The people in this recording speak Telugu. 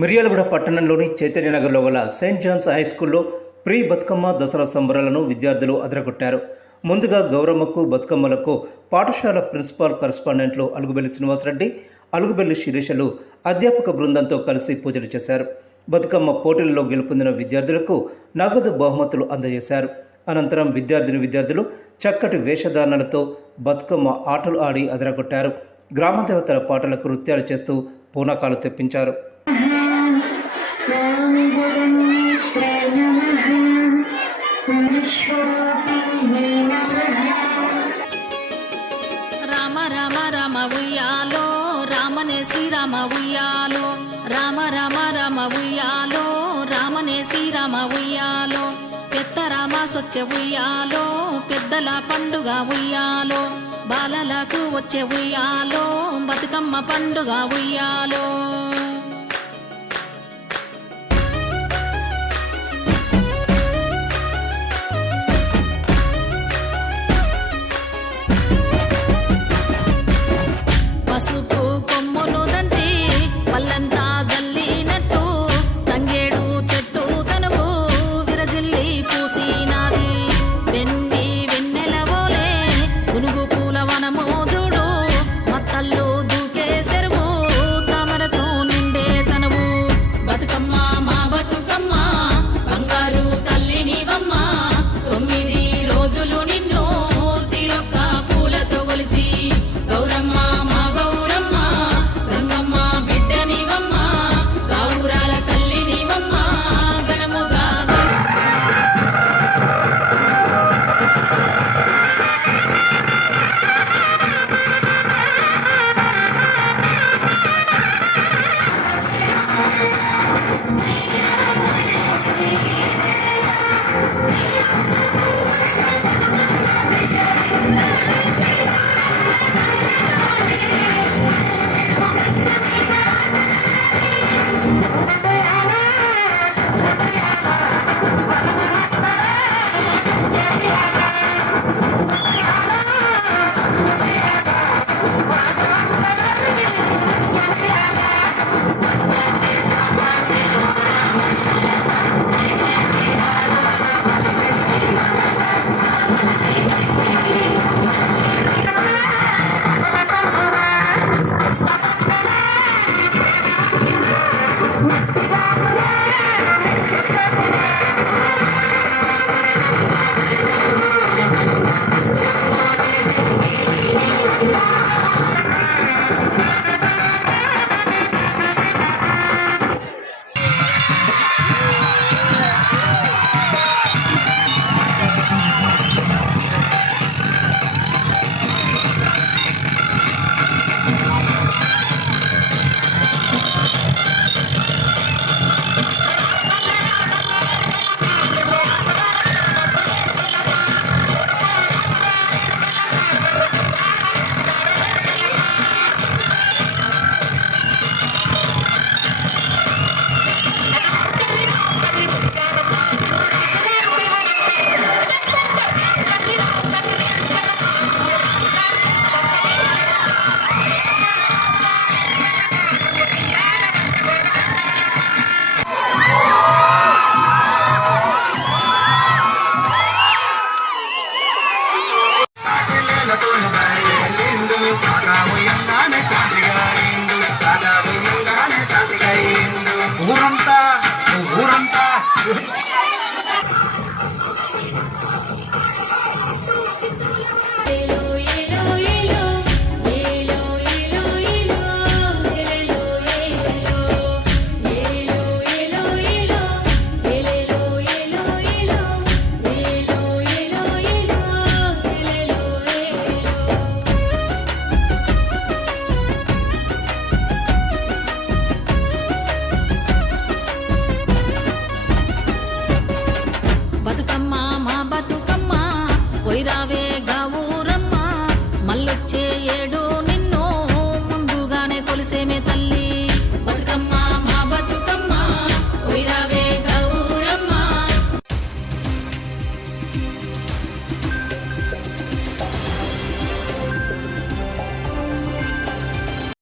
మిర్యాలగూడ పట్టణంలోని చైతన్యనగర్లో గల సెయింట్ జాన్స్ హై స్కూల్లో ప్రీ బతుకమ్మ దసరా సంబరాలను విద్యార్థులు అదరగొట్టారు. ముందుగా గౌరమ్మకు బతుకమ్మలకు పాఠశాల ప్రిన్సిపాల్ కరెస్పాండెంట్లు అలుగుబెల్లి శ్రీనివాసరెడ్డి, అలుగుబెల్లి శిరీషలు అధ్యాపక బృందంతో కలిసి పూజలు చేశారు. బతుకమ్మ పోటీలలో గెలుపొందిన విద్యార్థులకు నగదు బహుమతులు అందజేశారు. అనంతరం విద్యార్థులు చక్కటి వేషధారణలతో బతుకమ్మ ఆటలు ఆడి అదరగొట్టారు. గ్రామదేవతల పాటలకు నృత్యాలు చేస్తూ పూనకాలు తెప్పించారు. రామ రామ రామ ఉయ్యాలో రామనే శ్రీరామ ఉయ్యాలో, రామ రామ రామ ఉయ్యాలో రామనే శ్రీరామ ఉయ్యాలో, పెద్ద రామ సొచ్చే ఉయ్యాలో పెద్దల పండుగ ఉయ్యాలో, బాలలకు వచ్చే ఉయ్యాలో బతుకమ్మ పండుగ ఉయ్యాలో.